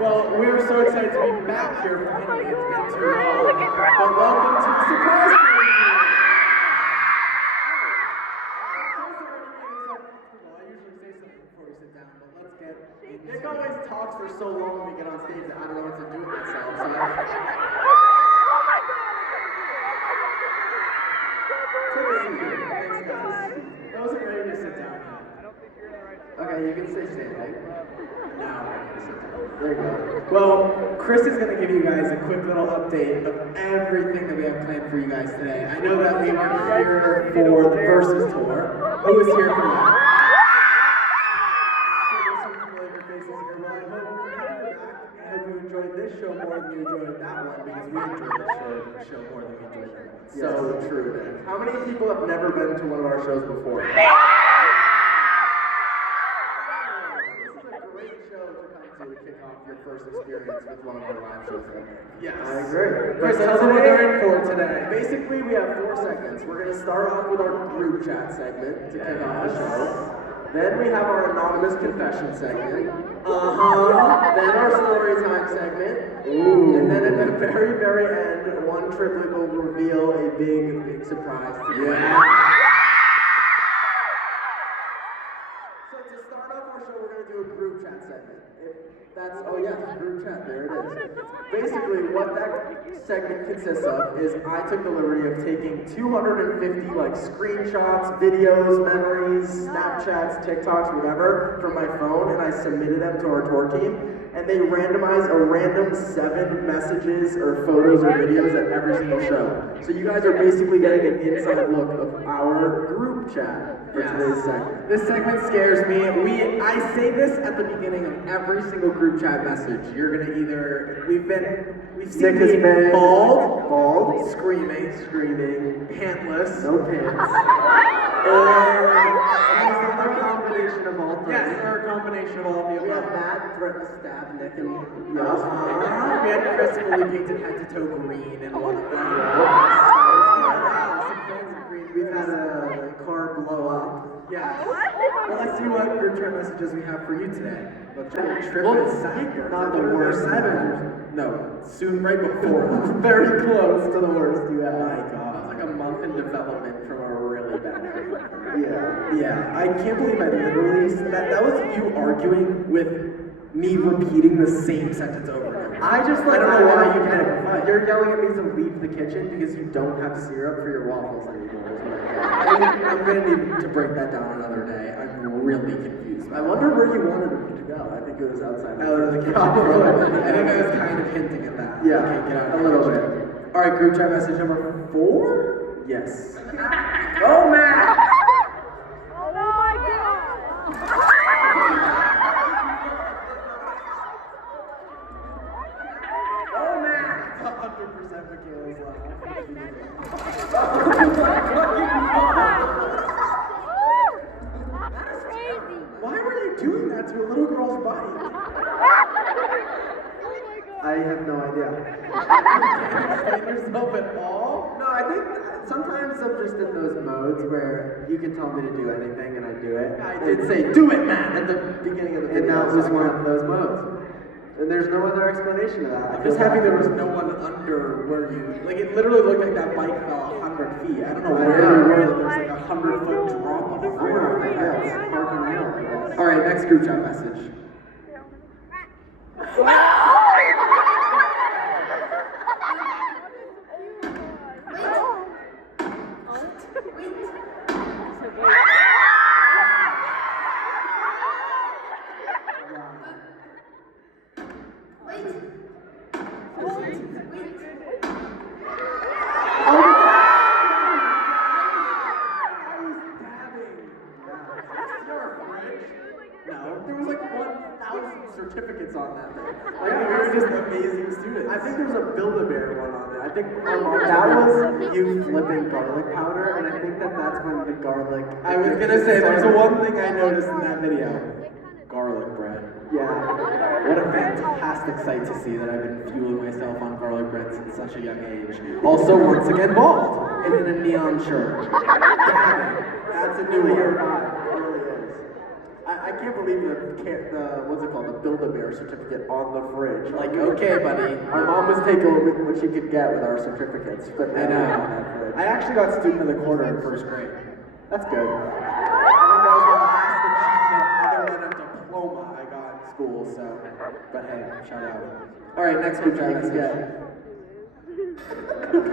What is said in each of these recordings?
Well, we're so excited to be back here finally. It's been too long. But welcome to the surprise party. I usually say something before we sit down, but let's get into Nick always talks for so long when we get on stage that I don't know what to do with myself. So take a seat here. Thanks, guys. I wasn't ready to sit down yet. Okay, you can stay standing. Now I'm ready to sit down. There you go. Well, Chris is going to give you guys a quick little update of everything that we have planned for you guys today. I know that we were here for the Versus Tour. Who was here for that? Some familiar faces here. Well, I hope you enjoyed this show more than you enjoyed that one, because we enjoyed this show more than we enjoyed that one. So true, man. How many people have never been to one of our shows before? To kick off your first experience with one of our live shows ever. Yes. I agree. Chris, tell them what they're in for today. Basically, we have 4 segments. We're going to start off with our group chat segment to kick off the show. Then we have our anonymous confession segment. Then our story time segment. Ooh. And then at the very, very end, one triplet will reveal a big surprise to you. Yeah. So to start off our show, we're going to do a group chat segment. Oh yes, group chat, there it is. Basically, what that segment consists of is I took the liberty of taking 250 screenshots, videos, memories, Snapchats, TikToks, whatever, from my phone, and I submitted them to our tour team, and they randomized a random 7 messages or photos or videos at every single show. So you guys are basically getting an inside look of our group chat for today's segment. This segment scares me. I say this at the beginning of every single group chat message. You're gonna either we've seen me bald, screaming, pantless, no pants, or a combination of all three. Yes, or a combination of all of the above. We had Matt threaten to stab Nick and me. Yes. We had Chris fully painted head to toe green in one of them. We've had a car blow up. Yeah. Well, let's see what group chat messages we have for you today. Not the worst. No, soon, right before. Very close to the worst you have. My God. It was like a month in development from a really bad Yeah. Yeah. I can't believe I literally. That was you arguing with me repeating the same sentence over and over. I don't know why you get it. You're yelling at me to leave the kitchen because you don't have syrup for your waffles anymore. I'm going to need to break that down another day. I'm really confused. I wonder where you wanted me to go. I think it was outside. Out of the kitchen. I think I was kind of hinting at that. Yeah, okay, get out a little bit. All right, group chat message number 4? Yes. Oh, man! Oh my God! Oh, man! 100% Michaela's laugh. Why were you doing that to a little girl's bike? I have no idea. Can you explain yourself at all? No, I think sometimes I'm just in those modes where you can tell me to do anything and I do it. I did say, do it, man, at the beginning of the video. And that was one of those modes. And there's no other explanation to that. I'm just happy there was no one under where you, it literally looked like that bike fell 100 feet. I don't know where you were, that there's like a 100-foot drop off. All right, next group chat message. There was like 1,000 certificates on that thing. We were just amazing students. I think there was a Build-A-Bear one on it. I think that was you flipping garlic powder, and I think that's when the garlic. I was gonna say there's one thing I noticed in that video: garlic bread. Yeah. What a fantastic sight to see that I've been fueling myself on garlic bread since such a young age. Also, once again, bald and in a neon shirt. That's a new year vibe. I can't believe the what's it called, the Build-A-Bear certificate on the fridge. Like, okay, buddy. Our mom was taking what she could get with our certificates, but I know. on that fridge. I actually got student of the quarter in first grade. That's good. I think that was the last achievement other than a diploma I got in school, so. But hey, shout out. All right, next group chat message.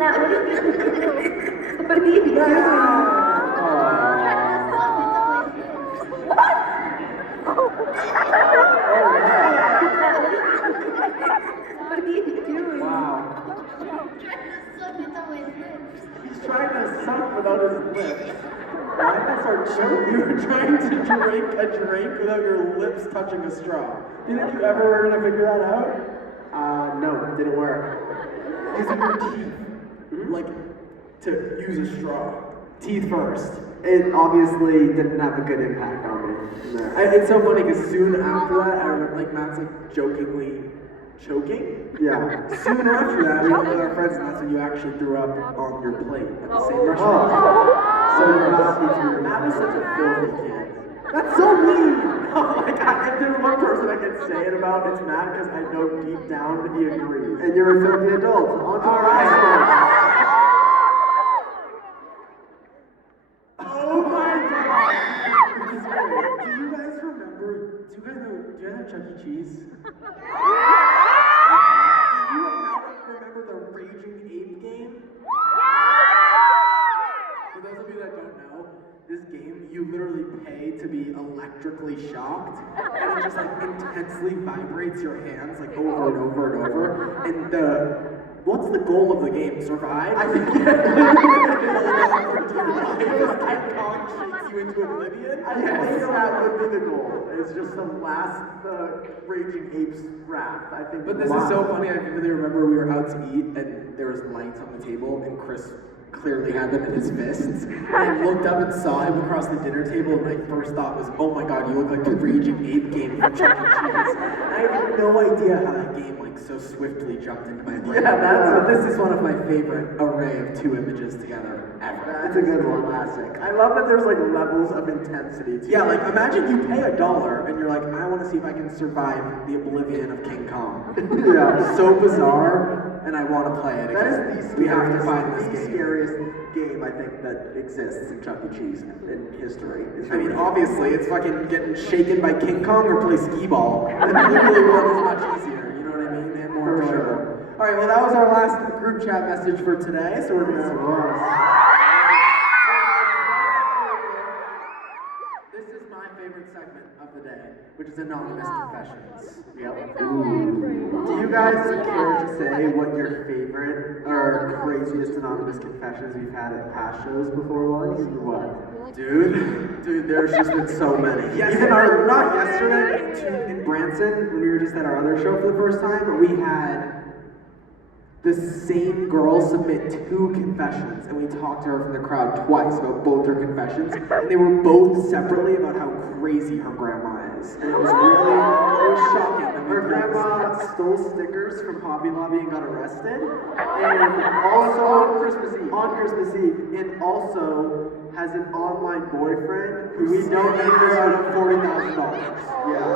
Matt, what are you doing? What are you doing? Wow. He's trying to suck without his lips. Why that's our joke? You were trying to drink a drink without your lips touching a straw. Do you think you ever were gonna figure that out? No, it didn't work. Using your teeth, like, to use a straw. Teeth first. It obviously didn't have a good impact on me. No. It's so funny because soon after that, I remember, like, Matt's like jokingly choking. Yeah. Soon after that, we went with our friends, and that's when you actually threw up on your plate at the same restaurant. So Matt is such a filthy kid. That's so mean! Oh my god, if there's one person I can say it about, it's Matt, because I know deep down that he agrees. And you're a filthy adult. On to our last one. Oh my god! This is great. Do you guys have Chuck E. Cheese? Do you remember the Raging Ape game? For those of you that don't know, this game, you literally pay to be electrically shocked, and it just like intensely vibrates your hands like over and over and over. And what's the goal of the game? Survive? I think King Kong shakes you into oblivion. I think that would be the goal. It's just to last the Raging Apes wrath. I think. But this is so funny. I vividly remember we were out to eat and there was lights on the table and Chris clearly had them in his fists. And I looked up and saw him across the dinner table and my first thought was, oh my god, you look like the Raging Ape game from Chuck E. Cheese. I have no idea how that game like so swiftly jumped into my brain. Yeah, this is one of my favorite array of two images together ever. That's a good one, classic. I love that there's like levels of intensity to Yeah, it. like imagine you pay $1 and you're like, I want to see if I can survive the oblivion of King Kong. Yeah. So bizarre, and I want to play it again. That is the we have to scariest, find this the game. scariest game I think that exists in Chuck E. Cheese in history. I mean, obviously, it's fucking getting shaken by King Kong or play skee ball. And literally one is much easier, you know what I mean? And more For enjoyable. sure. All right, well, that was our last group chat message for today, so we're gonna. This is my favorite segment of the day, which is Anonymous Confessions. Yep. Do you guys care to say what your favorite or craziest anonymous confessions we've had at past shows before was? Or what? Dude, there's just been so many. Even our, not yesterday, in Branson, when we were just at our other show for the first time, we had the same girl submit 2 confessions, and we talked to her from the crowd twice about both her confessions, and they were both separately about how crazy her grandma is. And it was shocking. Her grandma stole stickers from Hobby Lobby and got arrested, and also on Christmas Eve, and also has an online boyfriend who we know made her out of $40,000. Yeah.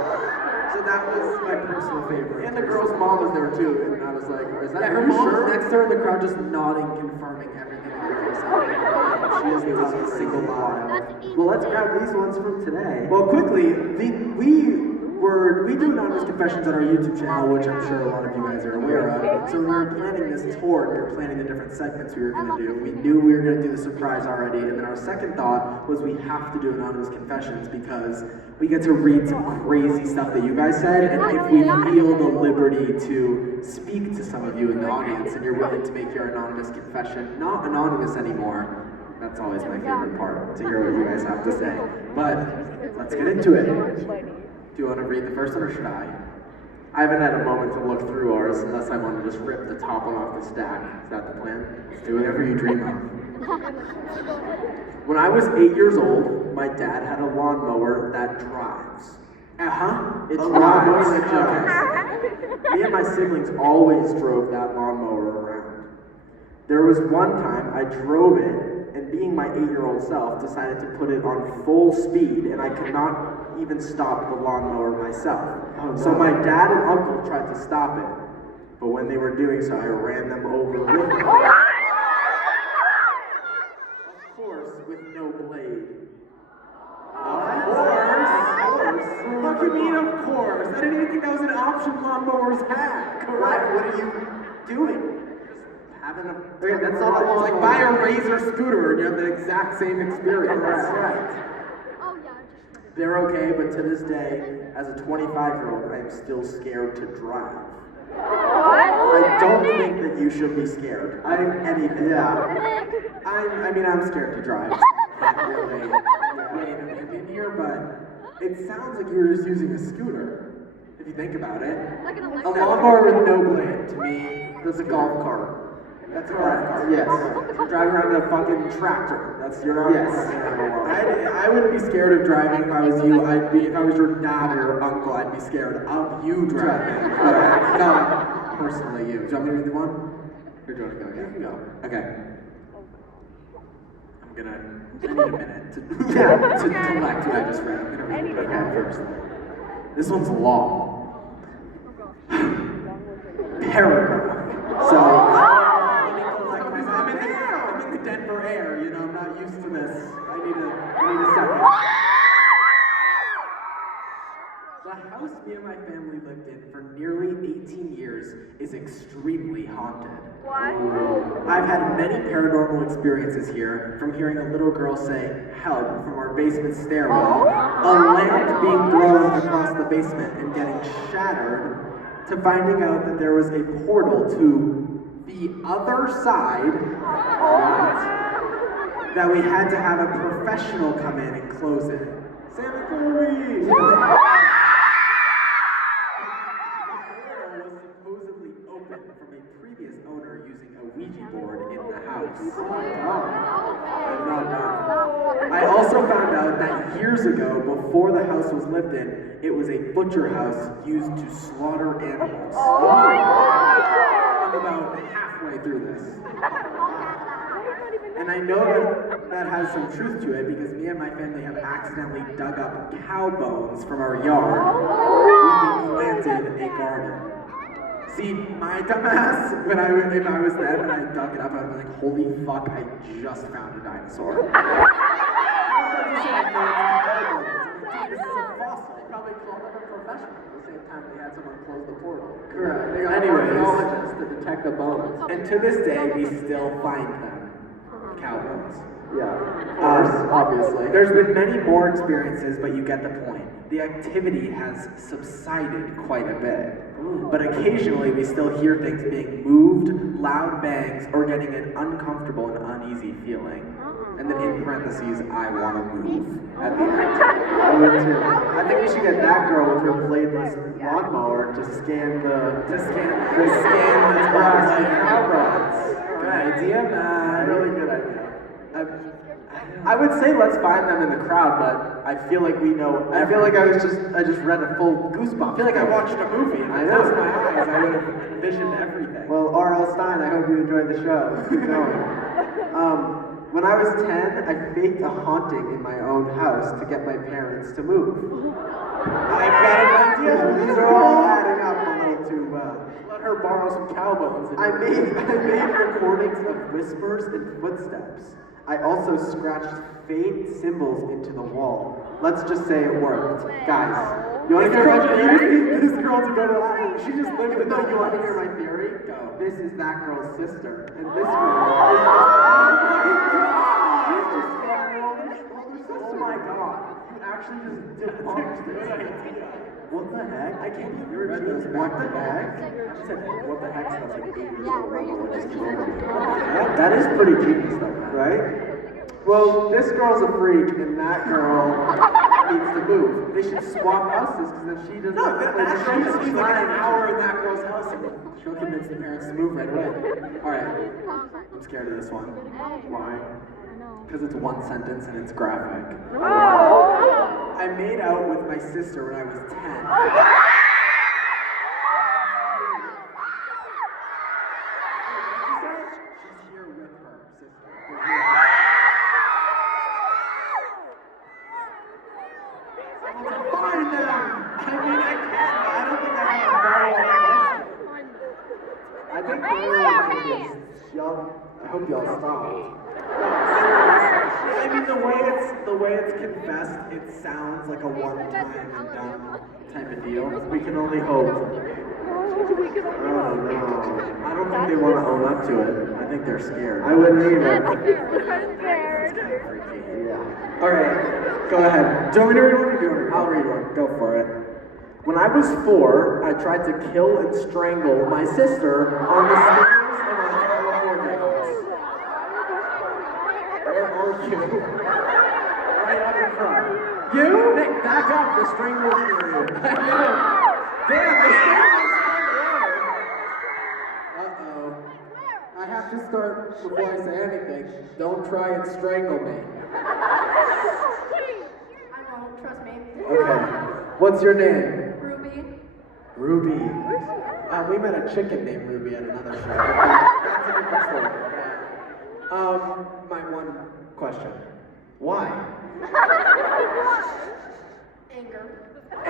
So that was my personal favorite. And the girl's mom was there too, and I was like, is that her you mom's sure? next to her in the crowd just nodding, confirming everything that they said. She isn't telling a single lie. Well, let's grab these ones from today. Well, quickly, we do anonymous confessions on our YouTube channel, which I'm sure a lot of you guys are aware of. So when we were planning this tour, and we were planning the different segments we were going to do, we knew we were going to do the surprise already, and then our second thought was we have to do anonymous confessions because we get to read some crazy stuff that you guys said, and if we feel the liberty to speak to some of you in the audience, and you're willing to make your anonymous confession not anonymous anymore, that's always my favorite part, to hear what you guys have to say. But let's get into it. Do you want to read the first one, or should I? I haven't had a moment to look through ours unless I want to just rip the top one off the stack. Is that the plan? Let's do whatever you dream of. When I was 8 years old, my dad had a lawnmower that drives. It drives. Me and my siblings always drove that lawnmower around. There was one time I drove it, and being my 8-year-old self, decided to put it on full speed, and I could not even stop the lawnmower myself. So my dad and uncle tried to stop it, but when they were doing so, I ran them over with them. Of course, with no blade. Of course. What do you mean, of course? I didn't even think that was an option lawnmowers had. Correct. What are you doing? Having a. That's not a lawnmower. It's like buy a Razor scooter and you have the exact same experience. Right. They're okay, but to this day, as a 25-year-old, I am still scared to drive. I don't think that you should be scared. Anything. Yeah. I mean, I'm scared to drive. Really in here, but it sounds like you were just using a scooter. If you think about it, a lawnmower with no blade to me, that's a golf cart. That's a golf cart. Yes. You're driving around in a fucking tractor. That's your. Yes. I wouldn't be scared of driving if I was you. If I was your dad or your uncle, I'd be scared of you driving. Not personally you. Do you want me to read the one? You're doing it. Go. You can go. Okay. I need a minute to collect what I just read. I'm gonna read it first. This one's long. Paragraph. So I'm in the Denver air, you know, I'm not used to this. I need a second. The house me and my family lived in for nearly 18 years is extremely haunted. What? I've had many paranormal experiences here, from hearing a little girl say, "Help," from our basement stairwell, a lamp being thrown across the basement and getting shattered, to finding out that there was a portal to the other side, that we had to have a professional come in and close it. Sammy Kirby! From a previous owner using a Ouija board in the house. I also found out that years ago, before the house was lived in, it was a butcher house used to slaughter animals. I'm about halfway through this. And I know that has some truth to it because me and my family have accidentally dug up cow bones from our yard when we planted a garden. See, my dumbass, if I was them and I dug it up, I would be like, holy fuck, I just found a dinosaur. This is a fossil. They probably called up a professional at the same time they had someone close the portal. Correct. They got archaeologists to detect the bones. And to this day, we still find them. Cow bones. Yeah, of course, obviously. There's been many more experiences, but you get the point. The activity has subsided quite a bit. But occasionally we still hear things being moved, loud bangs, or getting an uncomfortable and uneasy feeling. And then in parentheses, I want to move at the end. I would too. I think we should get that girl with her bladeless lawnmower to scan the Good idea, man. Really good idea. I would say let's find them in the crowd, but I feel like we know. I feel like I just read a full goosebump. I feel like I watched a movie. I closed my eyes. I would have envisioned everything. Well, R.L. Stein, I hope you enjoyed the show. Keep going. When I was 10, I faked a haunting in my own house to get my parents to move. I've got an idea. These are all adding up a little too well. Let her borrow some cow bones. I made recordings of whispers and footsteps. I also scratched faint symbols into the wall. Let's just say it worked. Guys, you want to hear my theory? This girl to go to that house. She just lived in the house. You want to hear my theory? Go. This is that girl's sister. And this girl she's just scaring her older sister. Oh my god. You actually just debunked it. What the heck? I can't believe you were doing this. What the heck? She said, what the heck? Sounds like 8 years old. I don't know what just came over me. That is pretty genius though, man. Right? Well, this girl's a freak, and that girl needs to move. They should swap houses, because if she doesn't... No, that girl just needs like an hour in that girl's house, and she'll convince the parents to move right away. Alright, I'm scared of this one. Why? Because it's one sentence and it's graphic. I made out with my sister when I was 10. She's here with her sister. I think my reaction is y'all. I hope y'all stop. I mean, the way it's confessed, it sounds like a one-time and done type of deal. We can only hope. Oh no! I don't think they want to own up to it. I think they're scared. I wouldn't either. Yeah. All right, go ahead. Do you want me to read one or do you want me to read one? I'll read one. Go for it. When I was 4, I tried to kill and strangle my sister on the stairs of our California house. Where are you? Right up in front. You? Nick, back up. The strangler's near you. I know. Damn, the strangler's uh-oh. I have to start before I say anything. Don't try and strangle me. I won't, trust me. Okay. What's your name? Ruby. Ruby. We met a chicken named Ruby at another show. That's a different story. My one question. Why? Anger. A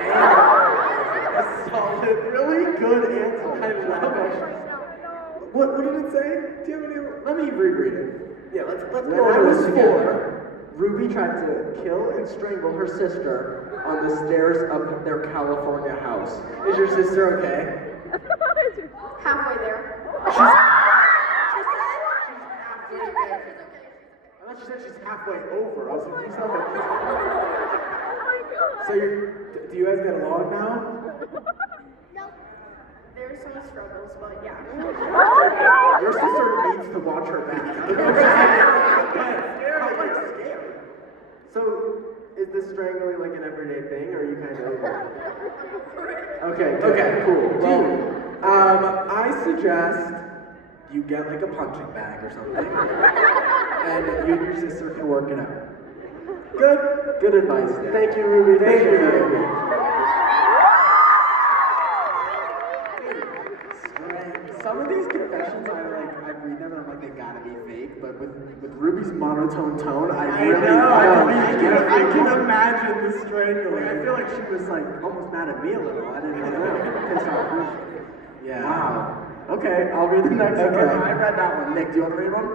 solid, really good answer. I love it. What did it say? Do you have any? Let me reread it. Yeah, let's go. When I was 4, Ruby tried to kill and strangle her sister on the stairs of their California house. Is your sister okay? Halfway there. She's halfway there. I thought she said she's halfway over. I was like, she's not So do you guys get along now? There's some struggles, but yeah. Your sister needs to watch her back. I'm like scared. So, is this strangling like an everyday thing, or are you kind of? Okay, cool. Well, I suggest you get like a punching bag or something, and you and your sister can work it out. Good advice. Thank you, Ruby. Thank you, Ruby. Some of these confessions, I read them and I'm like, they gotta be fake. But with Ruby's monotone tone, I can imagine the strangling. I feel like she was like almost mad at me a little. I didn't know. Pissed off. Yeah. Wow. Okay, I'll read the next one. I read that one. Nick, do you want to read one?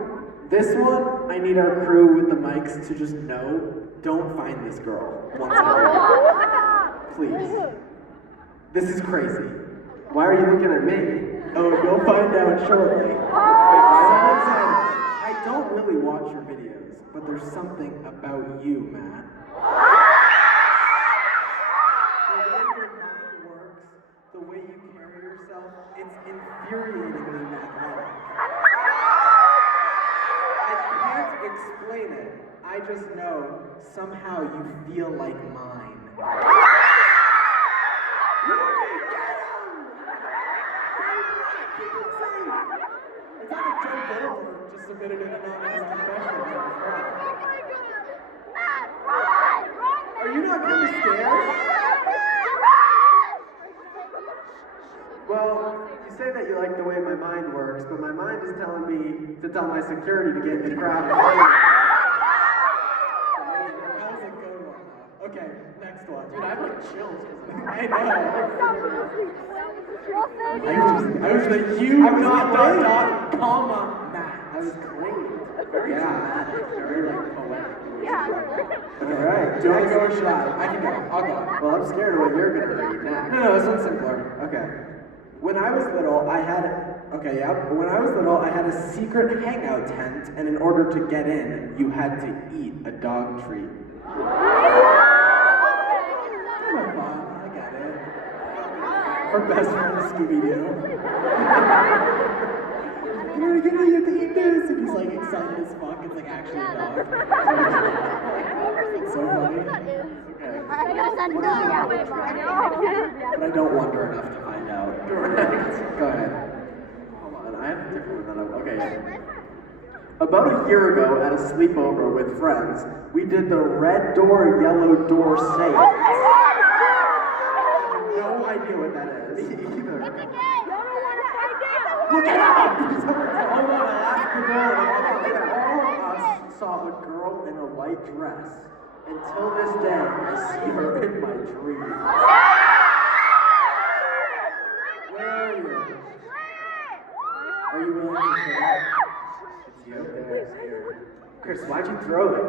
This one, I need our crew with the mics to just know, don't find this girl once in a while. Please. This is crazy. Why are you looking at me? Oh, you'll find out shortly. Someone said, I don't really watch your videos, but there's something about you, Matt. The way your mind works, the way you carry yourself, it's infuriatingly magnetic. I can't explain it. I just know somehow you feel like mine. It's like a Joe Goldberg just submitted an anonymous confession. Oh my god! Are you not kind of scared? Well, you say that you like the way my mind works, but my mind is telling me to tell my security to get in the crowd. That was a good one. Okay, next one. Dude, I have like chills because I know. I was like, comma, Matt. I was clean. Very dramatic, very like poetic. Yeah. Alright, do you want to go or should I? I can go. I'll go. Well, I'm scared of what you're going to read next. No, this one's simpler. Okay. When I was little, I had a secret hangout tent, and in order to get in, you had to eat a dog treat. Her best friend is Scooby-Doo. You're gonna have to eat this, and he's like excited as fuck. It's like actually a dog. It's so funny. Okay. But I don't wonder enough to find out. Go ahead. Hold on, I have a different one that okay. Yeah. About a year ago, at a sleepover with friends, we did the red door, yellow door seance. No idea what that is. Either. Look it up! Hold on, I'll ask the girl. All of us saw a girl in a white dress. Until this day, I see her in my dream. Where are you? Are you willing to share? It's you. There. Chris, why'd you throw it?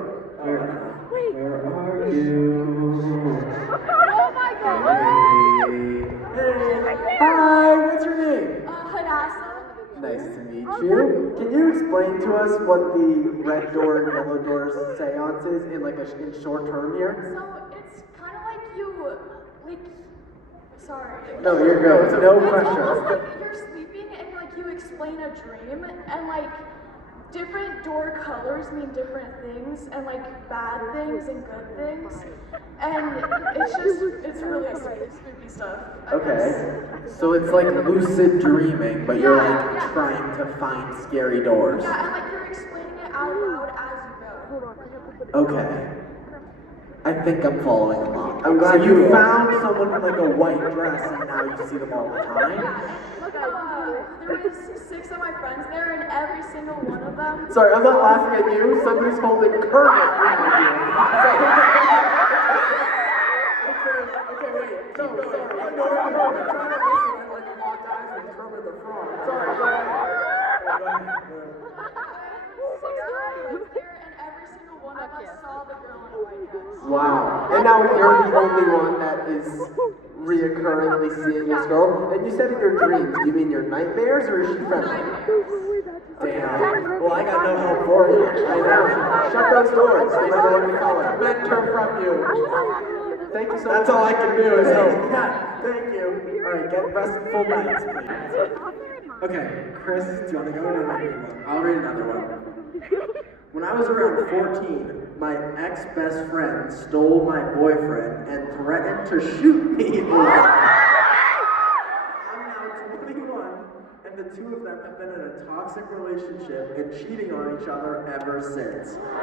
Where are you? Oh my god! Hey. Hi, what's your name? Hadassah. Nice to meet you. Can you explain to us what the red door and yellow door seance is in short term here? So it's kind of like you, sorry. No, you're good. No pressure. It's almost like you're sleeping and like you explain a dream and like different door colors mean different things and like bad things and good things. And it's really spooky stuff. I guess. So it's like lucid dreaming, but you're like trying to find scary doors. Yeah, and like you're explaining it out loud as you go. Okay. I think I'm following along. I'm glad you found someone in like a white dress and now you see them all the time. There was 6 of my friends there, and every single one of them. Sorry, I'm not laughing at you. Somebody's holding Kermit. Okay, wait. No, sorry. I'm trying to listen and like lock eyes with Kermit the Frog. Sorry, go ahead. 6 girls there, and every single one of us saw the girl in a white dress. Wow. And now you're the only one that is reoccurringly seeing this girl. And you said in your dreams, do you mean your nightmares or is she friendly? Damn. Well, I got no help for you. I know. Shut those doors. I know what you call it. Mentor from you. Thank you so much. That's all I can do is help. Yeah, thank you. All right, get restful nights, please. Okay, Chris, do you want to go or read one? I'll read another one. When I was around 14, my ex-best friend stole my boyfriend and threatened to shoot me. I'm now 21, and the two of them have been in a toxic relationship and cheating on each other ever since. I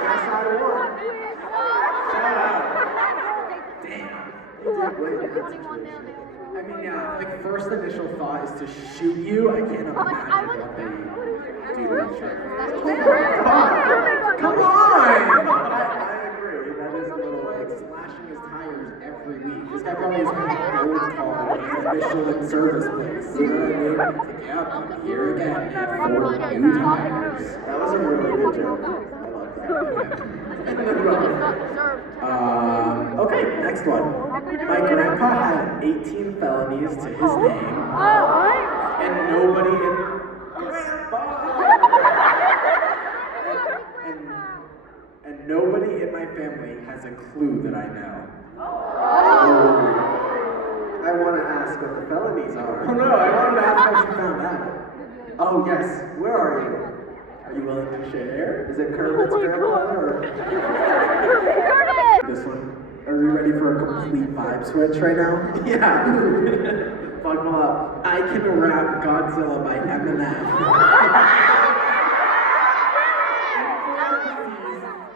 guess I won. Shout out. Damn. You did great in that situation. I mean, yeah, like first initial thought is to shoot you. I can't imagine what they do to each other. Come on! I agree. That is a little like slashing his tires every week. This guy probably has a gold card at his Michelin service place. You know what I mean? It's like, yep, I'm here again. For new tires. That was a really good joke. I love that. Okay, next one. My grandpa had 18 felonies to his name, and nobody in and nobody in my family has a clue that I know. I want to ask what the felonies are. Oh no, I wanted to ask how she found out. Oh yes, where are you? Are you willing to share? Is it Kermit's grandpa or? This one. Are we ready for a complete vibe switch right now? Yeah. Buckle up. I Can Rap Godzilla by Eminem.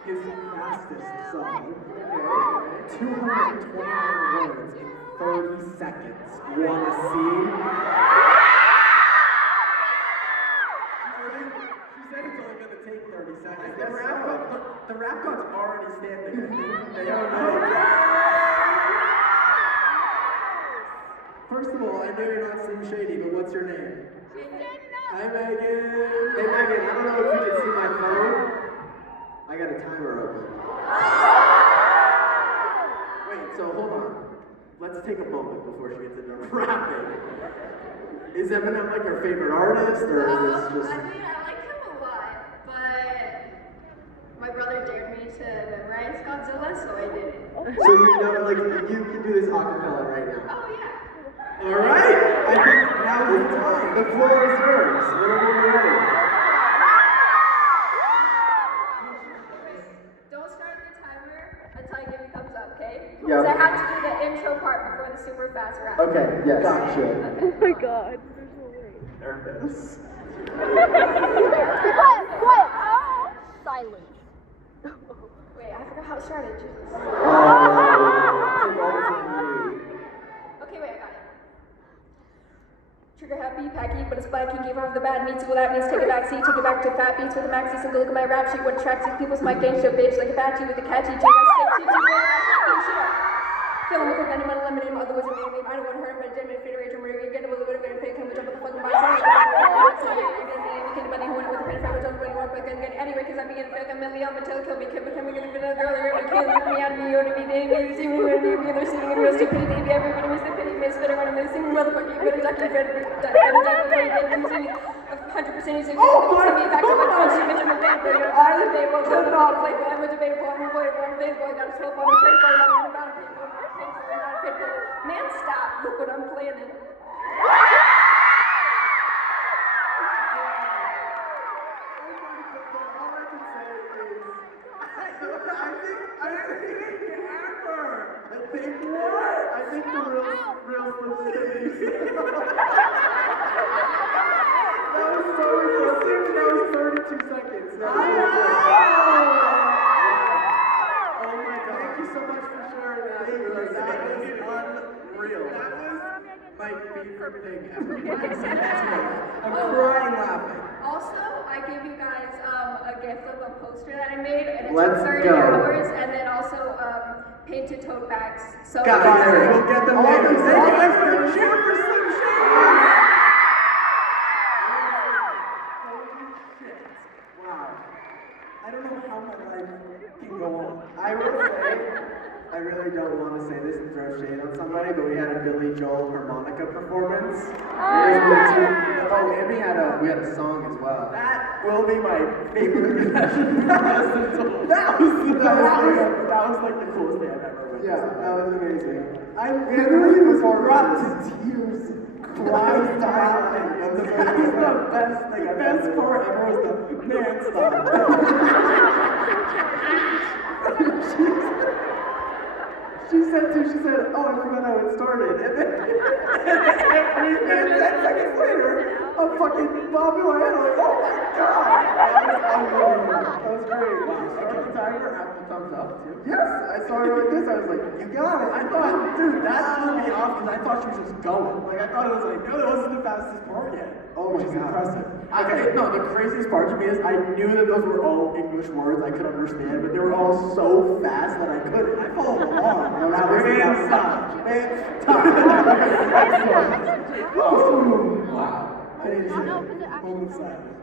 His fastest song. Okay. 229 words in 30 seconds. Wanna see? Take 30 seconds. The rap god's already standing. They don't know. First of all, I know you're not Slim Shady, but what's your name? Hi, Megan. Hey, Megan, I don't know if you can see my phone. I got a timer open. Wait, so hold on. Let's take a moment before she gets into rapping. Is Eminem like your favorite artist, or is this just... I mean, I like him a lot, but my brother dared me to memorize Godzilla, so I did it. So you know, like, you can do this a cappella right now. Oh, yeah. All right. I think now's the time. The floor is yours. Whenever you're ready. Don't start the timer until I give you thumbs up, okay? Yeah. Because I have to do the intro part before the super fast rap. Okay. Yes. Gotcha. Oh my god. There's no way. Nervous. Quiet. Silence. Wait, I forgot how it started. Jesus. Take all the time you need. Okay, wait, I got it. Trigger happy, packy, but it's blacky. Gave off the bad meats. Well, that means take it back, see, take it back to fat beats with a maxi single. Look at my rap sheet. What attracts these people's my gang show bitch like a patchy with a catchy jig. I stick to Feeling with a venom and lemonade. Otherwise, I don't want to hurt, but I didn't fit a rage. I'm ready to get a little bit of it. Come jump with the fucking body. want to again. Anyway, because I'm beginning to feel like a million until kill me, kid, becoming a little girl, you're gonna kill me out of me, you know me, you see me when you're they're sitting in real stupidity, everybody was the pity, misfit, when I'm missing, motherfucker, you better duck your friend, better duck before you get using 100% using me back to my phone, she mentioned my baby, you're I the baby, well, does not play, but I'm a debatable, I'm a boy, I'm a baseball, I got a slope on a trade for I'm about to man, stop, look what I'm planning. I think the real facilities. That was so realistic. That was 32 seconds. Oh my god. Thank you so much for sharing that. That was unreal. That was my favorite thing ever. I'm crying laughing. Also, I gave you guys a gift of a poster that I made, and it Let's took 30 go. hours, and then also painted tote bags. So Guys, we'll get them later. Thank you guys for cheering for Slim Shady. Wow. I don't know how my life can go on. I will say, I really don't want to say this and throw shade on somebody, but we had a Billy Joel harmonica performance. Oh, and we had a song as well. That will be my favorite confession. That was like the coolest thing I've ever witnessed. Yeah, that was amazing. I literally was brought to tears. Crying, laughing. That was the best thing I've ever. Best part ever was the man stop. She said, oh, I forgot how it started. And then, and 10 seconds later, I'm fucking bobbing my head. I'm like, oh my god. That was unbelievable. That was great. Wow. Start the timer, have the thumbs up, too. Yes, I started like this. I was like, you got it. I thought, dude, that threw me off because I thought she was just going. Like, I thought it was like, no, that wasn't the fastest part yet. Oh, which is impressive. No, the craziest part to me is I knew that those were all English words I could understand, but they were all so fast that I couldn't. I followed along. That was stop. Wow. I need to say moment of silence.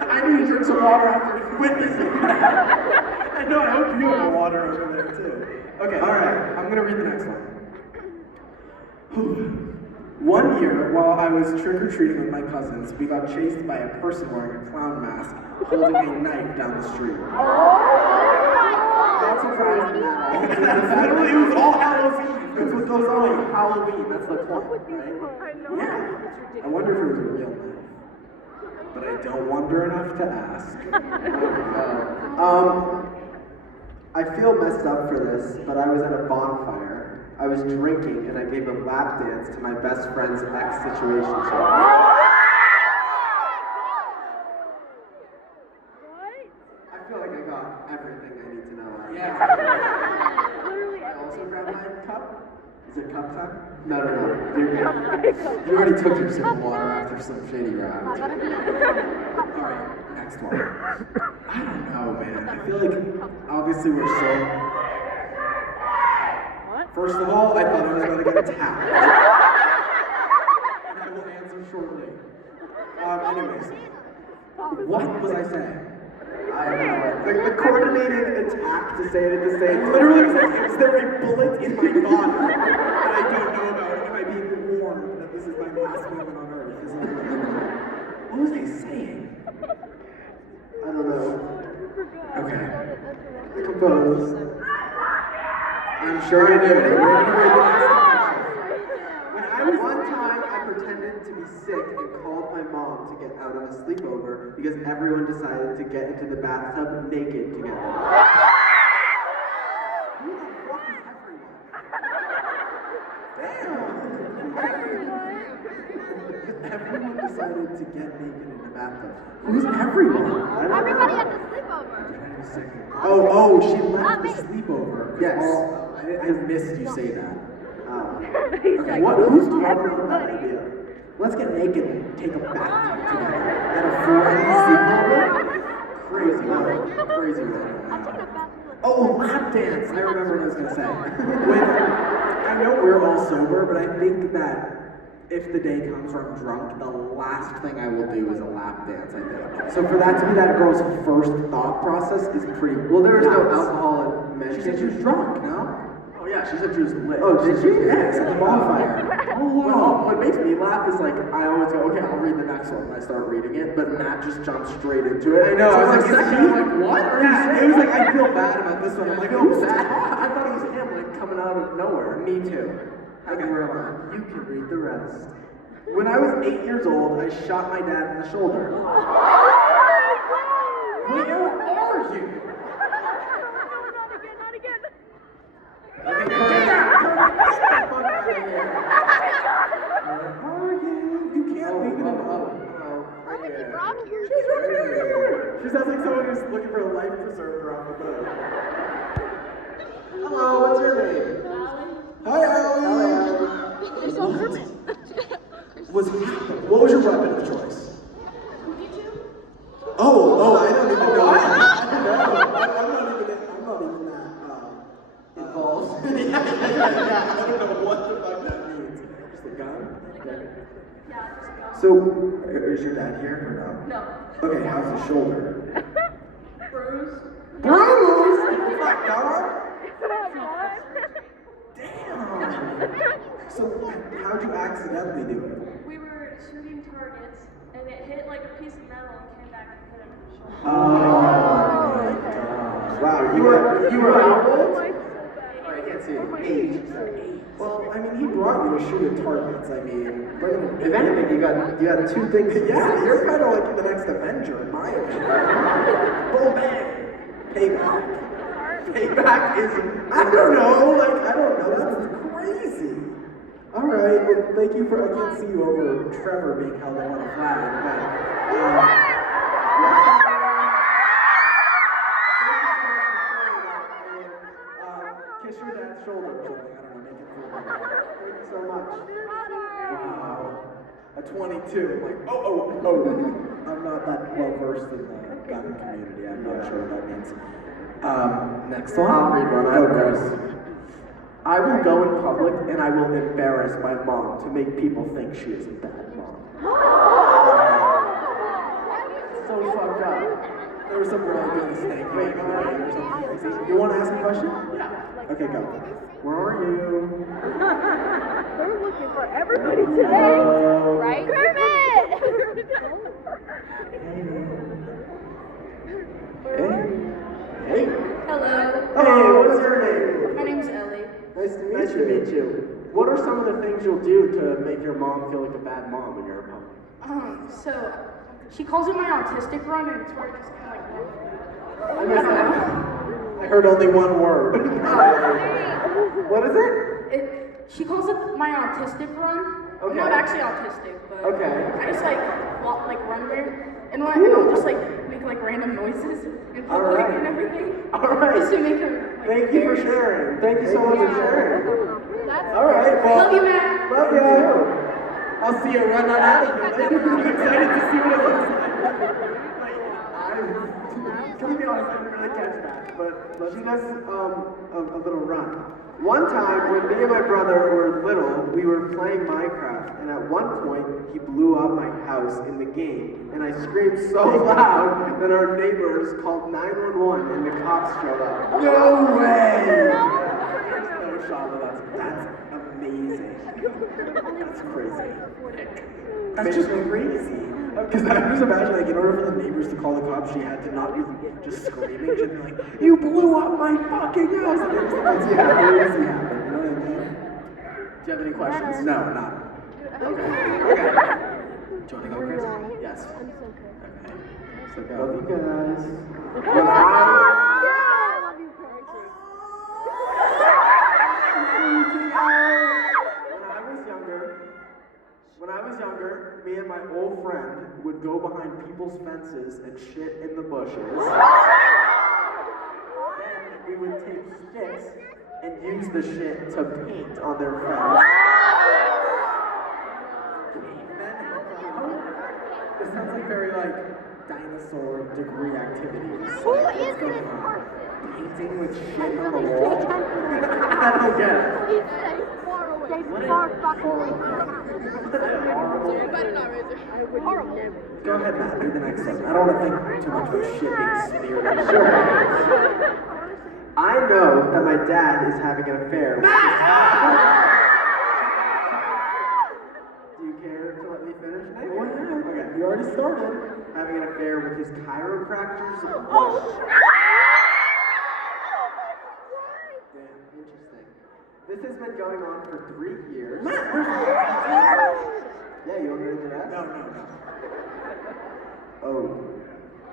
I need to drink some water after witnessing that. I know, I hope you have water over there too. Okay, alright, I'm gonna read the next one. One year, while I was trick-or-treating with my cousins, we got chased by a person wearing a clown mask, holding a knife down the street. That surprised me. It was all Hallows Eve. That's what goes on. Halloween, that's the point, right? Yeah. I wonder if it was a real knife. But I don't wonder enough to ask. I feel messed up for this, but I was at a bonfire. I was drinking and I gave a lap dance to my best friend's ex-situationship. I feel like I got everything I need to know. Yeah. I also grabbed my cup. Is it cup time? No. You already took your sip of water after some shady rap. Alright, next one. I don't know, man. I feel like obviously we're so... First of all, I thought I was going to get attacked. And I will answer shortly. Anyways, what was I saying? I don't know. The coordinated attack to say it at the same time. Literally, was like, is there a bullet in my body that I don't know about? Am I being warned that this is my last moment on Earth? What was I saying? I don't know. Okay. Compose. I'm sure I did. We're going to read the next question. One time, I pretended to be sick and called my mom to get out of a sleepover because everyone decided to get into the bathtub naked together. Who the fuck is everyone? Damn! Everyone decided to get naked in the bathtub. Who's everyone? Everybody at the sleepover. Oh, she left the sleepover. Yes. I missed you say that. Okay, who's talking about that idea? Let's get naked and take a bathtub together. At a Friday sleepover? Crazy one. Oh, lap dance! I remember what I was gonna say. I know we're all sober, but I think that if the day comes where I'm drunk, the last thing I will do is a lap dance, I think. So for that to be that girl's first thought process is pretty. Well, there was no nuts. alcohol She mentioned. said she was drunk, no? Oh yeah, she said she was lit. Oh, did she? Yes, at the bonfire. Oh, wow. What makes me laugh is like I always go, okay, I'll read the next one, and I start reading it, but Matt just jumps straight into it. I know. So I was like, second, I'm like, what? Are you Yeah, it serious? was like, I feel bad about this one. I'm like, I who's feel that? bad. I thought it was him, like coming out of nowhere. Me too. Okay, you can read the rest. When I was 8 years old, I shot my dad in the shoulder. Where are you? Not again. Okay, get the fuck out of here. Where are you? You can't leave it alone. I'm gonna keep rock here. She's right here. She sounds like someone who's looking for a life preserver off the boat. Hello, what's your name? Hi, Allie. It's all Kermit. What was your weapon of choice? Oh, I don't even know. I don't know. I'm not even that involved. Yeah. I don't know what the fuck that means. Just a gun? Okay. So, is your dad here or no? No. Okay, how's his shoulder? Bruised. Bruce! Oh my god! Damn! So, how'd you accidentally do it? We were shooting targets, and it hit like a piece of metal and came back and hit him in the shoulder. Oh my god. Wow, you were how old? I can't see it. 8. Well, I mean, he brought you to shoot at targets. I mean, If anything, you got two things. yeah, you're kind of like the next Avenger, in my opinion. Boom, bang. Payback. Payback is, I don't know, that's crazy. All right, well, thank you for, I can't see you over Trevor being held on a flag, but, kiss your dad's shoulder or something, I don't know, make it feel better. Thank you so much. Wow. A 22, like, oh. I'm not that well versed in the gun community, I'm not sure what that means. Next one. I'll read one. I Go, have Chris. those. I will go in public and I will embarrass my mom to make people think she is a bad mom. So fucked up. There was some girl doing the snake wave in the rain or something crazy. You want to ask a question? Yeah. Okay, go. Where are you? They're looking for everybody today. Hello. Right? Kermit! Hey. Hello. Hey, what's your name? My name's Ellie. Nice to meet you. What are some of the things you'll do to make your mom feel like a bad mom when you're in public? So she calls it my autistic run, and it's where I just kind of like. I missed that. I heard only one word. What is it? She calls it my autistic run. Okay. I'm not actually autistic, but Okay. I just walk, run there, and I'll just make random noises in public Alright. and everything. Alright. Just to make her. Thank you for sharing. Thank you so much for sharing. All right, well. Love you, Matt. Love you. I'll see you run on out of here. I'm excited to see what it looks like. To be honest, I didn't really catch that, but she does a little run. One time, when me and my brother were little, we were playing Minecraft, and at one point, he blew up my house in the game, and I screamed so loud that our neighbors called 911 and the cops showed up. No way! There's no shot of that. That's amazing. That's crazy. That's just crazy. Because I'm just imagining, in order for the neighbors to call the cops, she had to not be just screaming. She'd be like, "You blew up my fucking house!" And it's crazy happen. You know what I mean? Do you have any questions? No, not. Okay. Do you want to go, Chris? Yes. Okay. So go. Love you guys. When I was younger, me and my old friend would go behind people's fences and shit in the bushes. And we would take sticks and use the shit to paint on their fence. This sounds like very dinosaur degree activities. Who is this person? Painting with shit on the wall. I don't get it. Please stay far away. Stay far fucking away. Horrible. Go ahead, Matt. Read the next one. I don't want to think too much about shit being smeared. Sure. I know that my dad is having an affair. Do you care to let me finish? Okay, You already started. having an affair with his chiropractor's wife. Damn, interesting. This has been going on for 3 years. Yeah, you want me to read the rest? No. Oh.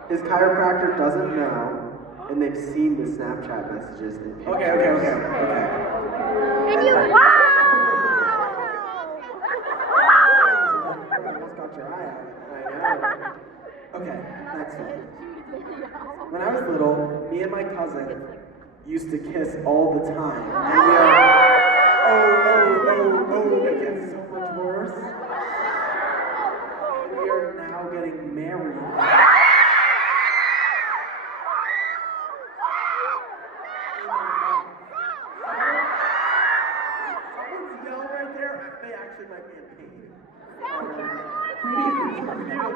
His chiropractor doesn't know, and they've seen the Snapchat messages and pictures. Okay. And you, wow! I almost got your eye out. I know. Okay, next one. When I was little, me and my cousin used to kiss all the time. And we are... Oh, it gets so much worse. We are now getting married. Someone's yelling right there. They actually might be in pain. We need at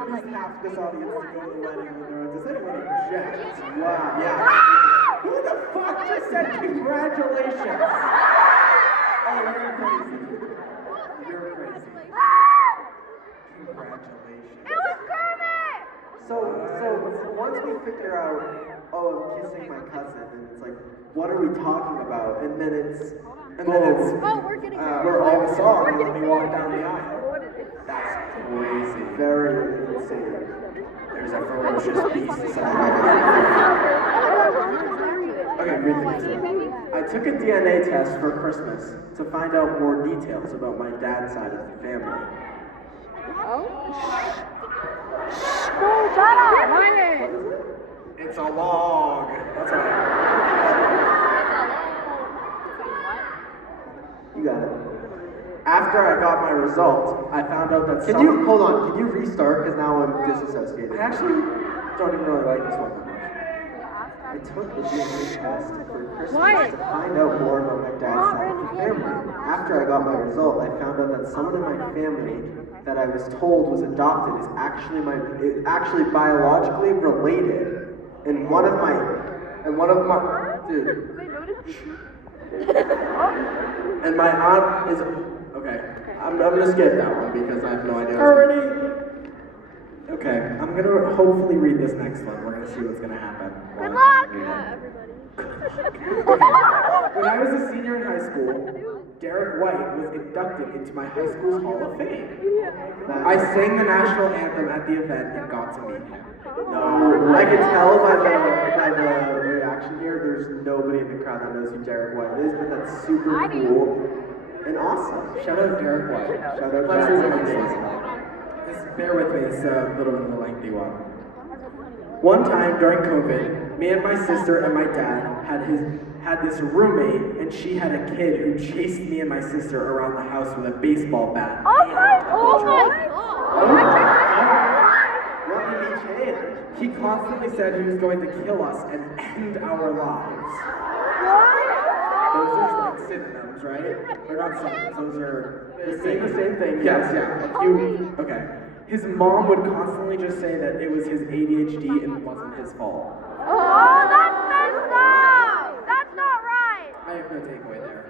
least half this audience to go to the wedding when they're on. Does anyone object? Wow. Yeah. Who the fuck just said congratulations? Oh, you're crazy. You're crazy. Congratulations. It was Kermit! So once we figure out, oh, I'm kissing my cousin, and it's like, what are we talking about? And then it's, And then it's, Oh, we're getting we're all the song, and then we walk down the aisle. That's crazy. very insane. There's a ferocious beast inside. Okay, read the next one. I took a DNA test for Christmas to find out more details about my dad's side of the family. Shut up! Mine. It's a log. That's all right. You got it. After I got my result, I found out that Can you restart? Because now I'm disassociated. I actually don't even really like this one that much. I took the DNA test for Christmas Why? to find out more about my dad's side of the family. After I got my result, I found out that someone in my family that I was told was adopted is actually biologically related. And one of my dude. And my aunt is okay. I'm gonna skip that one because I have no idea. Okay, I'm gonna hopefully read this next one. We're gonna see what's gonna happen. Good luck! When I was a senior in high school, Derek White was inducted into my high school's Hall of Fame. I sang the national anthem at the event and got to meet him. No, I can tell by the reaction here. There's nobody in the crowd that knows who Derek White is, but that's super cool and awesome. Shout out Derek White. Shout out Let's Derek read the next White. one. Bear with me, it's a little bit of a lengthy one. One time during COVID, me and my sister and my dad had this roommate, and she had a kid who chased me and my sister around the house with a baseball bat. Oh my What in each hand? He constantly said he was going to kill us and end our lives. Those are like synonyms, right? Or not synonyms, those are The same thing. Yes, yeah. Okay. His mom would constantly just say that it was his ADHD and it wasn't his fault. Oh, that's messed up! That's not right! I have no takeaway there.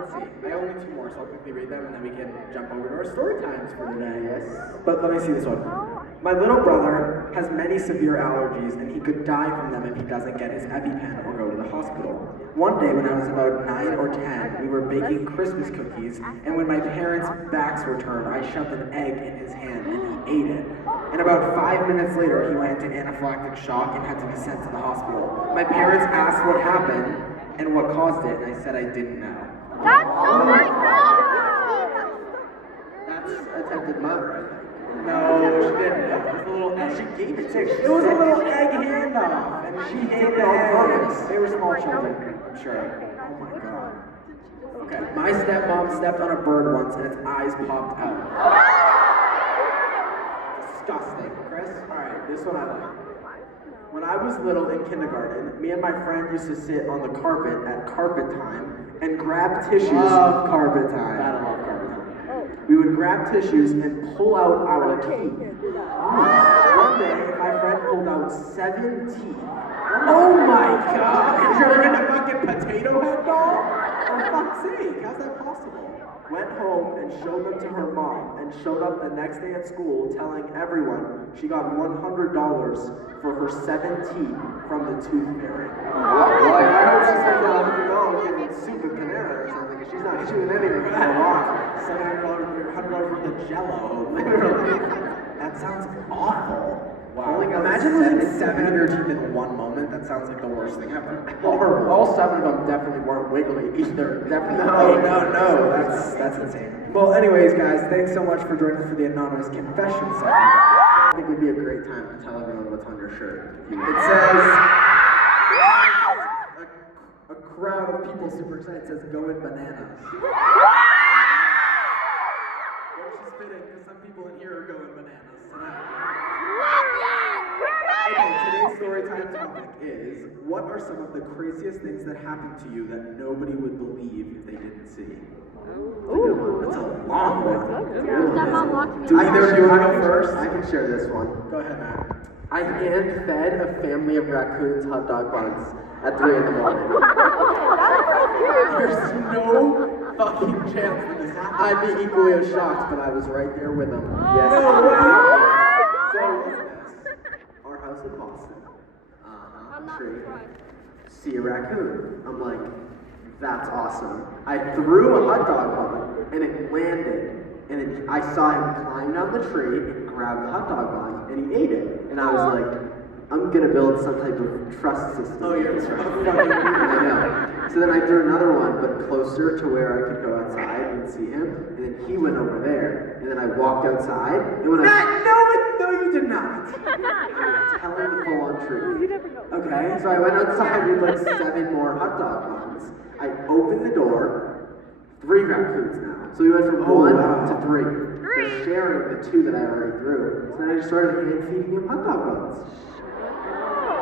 Let's see. I only have 2 more, so I'll quickly read them and then we can jump over to our story times for today. Yes. But let me see this one. My little brother has many severe allergies and he could die from them if he doesn't get his EpiPen or go to the hospital. One day when I was about 9 or 10, we were baking Christmas cookies, and when my parents' backs were turned, I shoved an egg in his hand and he ate it. And about 5 minutes later, he went into anaphylactic shock and had to be sent to the hospital. My parents asked what happened and what caused it, and I said I didn't know. That's so messed up! That's attempted murder, I think. No, she didn't. It was a little egg. She gave it to her. It was a little egg handoff, and she ate the eggs. They were small children, I'm sure. Oh my god. Okay. My stepmom stepped on a bird once, and its eyes popped out. Disgusting, Chris. All right, this one I like. When I was little in kindergarten, me and my friend used to sit on the carpet at carpet time and grab tissues. Love carpet time. Gotta love carpet time. we would grab tissues and pull out our teeth. One day, my friend pulled out 7 teeth. Oh my god! You're in a fucking potato head doll? For fuck's sake, how's that possible? Went home and showed them to her mom, and showed up the next day at school telling everyone she got $100 for her 7 teeth from the tooth fairy. Well, I hope she spends $100 getting soup at Panera or something, because she's not chewing anything for a lot. $700 worth of Jello, literally. That sounds awful. Wow. Imagine losing 7 of your teeth in one moment. That sounds like the worst thing ever. Horrible. All 7 of them definitely weren't wiggly either. Definitely. No. That's insane. Well, anyways, guys, thanks so much for joining us for the anonymous confession segment. I think it would be a great time to tell everyone what's on your shirt. It says a crowd of people super excited. It says "Going Bananas." Which is fitting because some people in here are going bananas tonight. Okay, today's storytime topic is: what are some of the craziest things that happened to you that nobody would believe if they didn't see? That's a long one. Either of you want to go first? I can share this one. Go ahead, Matt. I hand-fed a family of raccoons hot dog buns at 3 in the morning. There's no fucking chance that this happened. I'd be equally as shocked, but I was right there with them. Yes. No way! So what's this? Our house in Boston. Tree. See a raccoon. I'm like, that's awesome. I threw a hot dog bun, and it landed. And then I saw him climb down the tree and grab the hot dog bun, and he ate it. And I was like, I'm gonna build some type of trust system. Oh, you're fucking I know. So then I threw another one, but closer to where I could go outside and see him. And then he went over there. And then I walked outside. And when no, you did not. I'm telling the full-on truth. Okay. So I went outside with like 7 more hot dog buns. I opened the door. 3 raccoons now. So we went from 1 to 3. They're sharing the 2 that I already threw. So then I just started hand-feeding him hot dog buns.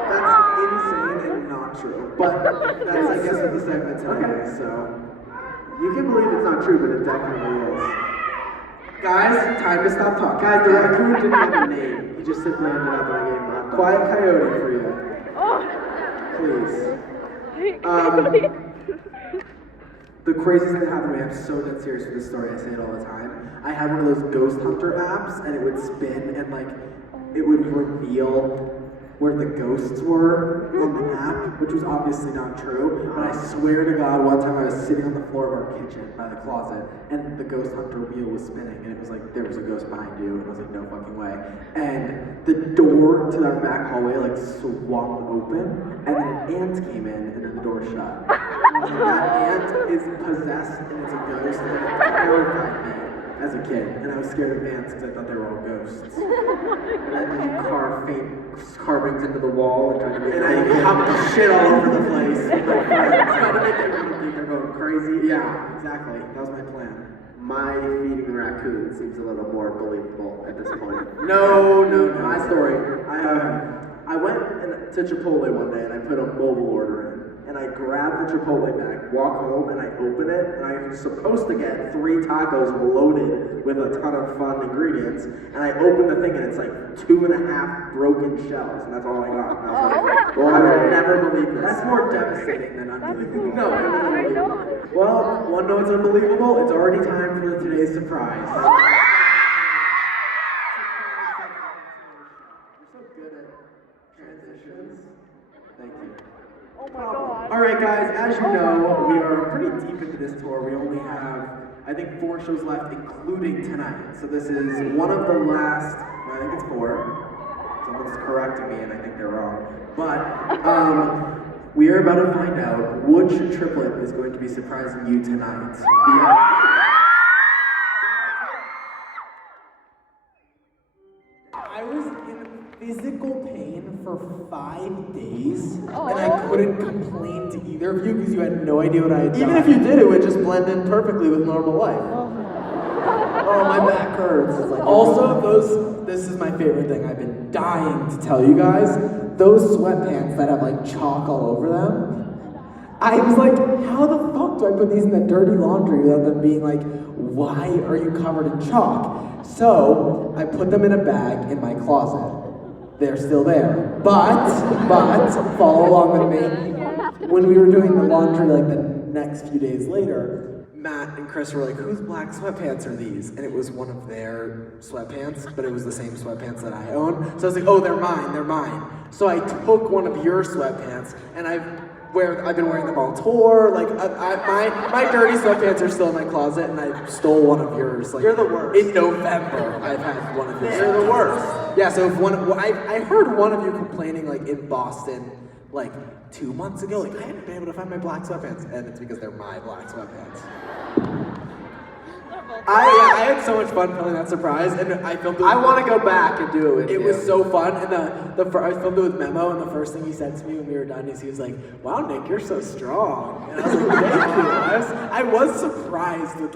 That's insane and not true. But that's, I guess, what the segment today is, so. You can believe it's not true, but it definitely is. Guys, time to stop talking. Guys, the raccoon didn't have a name. He just simply ended up and I gave him a hot dog. Quiet coyote for you. Please. The craziest thing that happened to me, I'm so dead serious with this story, I say it all the time. I had one of those ghost hunter apps, and it would spin, and like, it would reveal where the ghosts were on the app, which was obviously not true. But I swear to God, one time I was sitting on the floor of our kitchen by the closet, and the ghost hunter wheel was spinning, and it was like, there was a ghost behind you, and I was like, no fucking way. And the door to our back hallway like swung open, and then an ant came in, and then the door shut. And I was like, that ant is possessed, and it's a ghost, and it terrified me as a kid, and I was scared of ants because I thought they were all ghosts. And then you carve faint carvings into the wall and trying to make And I hopped the shit all over the place. Trying to make everyone think they're going crazy. Yeah, exactly. That was my plan. My feeding the raccoon seems a little more believable at this point. No. My story. I went to Chipotle one day and I put a mobile order in. And I grabbed the Chipotle bag, walk home, and I open it, and I was supposed to get 3 tacos loaded with a ton of fun ingredients. And I open the thing, and it's like 2.5 broken shells, and that's all I got. And I was like, well, I would never believe this. That's more devastating than unbelievable. No, it was unbelievable. Well, one knows unbelievable. It's already time for today's surprise. You're so good at transitions. Thank you. Oh my god. Alright guys, as you know, we are pretty deep into this tour. We only have, I think, 4 shows left, including tonight. So this is one of the last, I think it's 4. Someone's correcting me and I think they're wrong. But, we are about to find out which triplet is going to be surprising you tonight. I was in physical pain for 5 days, and I couldn't complain to either of you because you had no idea what I had done. Even if you did, it would just blend in perfectly with normal life. Oh, my back hurts. Also, this is my favorite thing. I've been dying to tell you guys. Those sweatpants that have like chalk all over them, I was like, how the fuck do I put these in the dirty laundry without them being like, why are you covered in chalk? So I put them in a bag in my closet. They're still there. But, follow along with me. When we were doing the laundry like the next few days later, Matt and Chris were like, whose black sweatpants are these? And it was one of their sweatpants, but it was the same sweatpants that I own. So I was like, oh, they're mine. So I took one of your sweatpants, and I've been wearing them all tour. Like, my dirty sweatpants are still in my closet, and I stole one of yours. Like, you're the worst. In November, I've had one of yours. You're the worst. Yeah, so if I heard one of you complaining, like, in Boston, like, 2 months ago, like, I haven't been able to find my black sweatpants, and it's because they're my black sweatpants. I had so much fun filming that surprise, and I filmed it. I want to go back and do it with you. It was so fun, and I filmed it with Memo, and the first thing he said to me when we were done is he was like, "Wow, Nick, you're so strong." And I was like, "Thank you." I was surprised with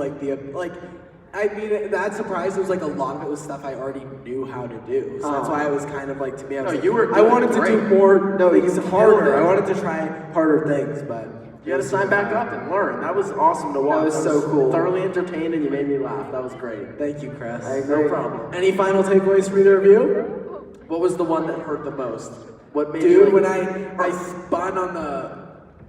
that surprise was like a lot of it was stuff I already knew how to do. So that's why I was kind of like, to me, I wanted to do more things harder. I wanted to try harder things, but. You had to sign back up and learn. That was awesome to watch. That was so cool. Thoroughly entertained, and you made me laugh. That was great. Thank you, Chris. No problem. Any final takeaways from either of you? What was the one that hurt the most? What made Dude, you when I spun on the,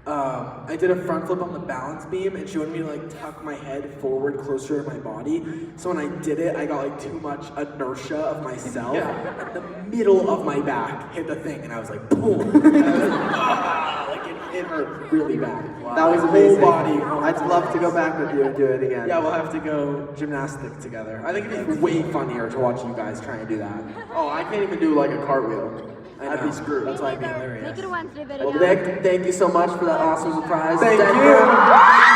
I did a front flip on the balance beam, and she wanted me to like tuck my head forward closer to my body. So when I did it, I got like too much inertia of myself. And the middle of my back hit the thing, and I was like, boom. And I was like, it hurt really bad. Wow. That was amazing. Whole body. I'd love to go back with you and do it again. Yeah, we'll have to go gymnastics together. I think it'd be way funnier to watch you guys try and do that. Oh, I can't even do like a cartwheel. I'd be screwed. That's why I'd be hilarious. Make it a Wednesday video. Well, Nick, thank you so much for that awesome surprise. Thank you.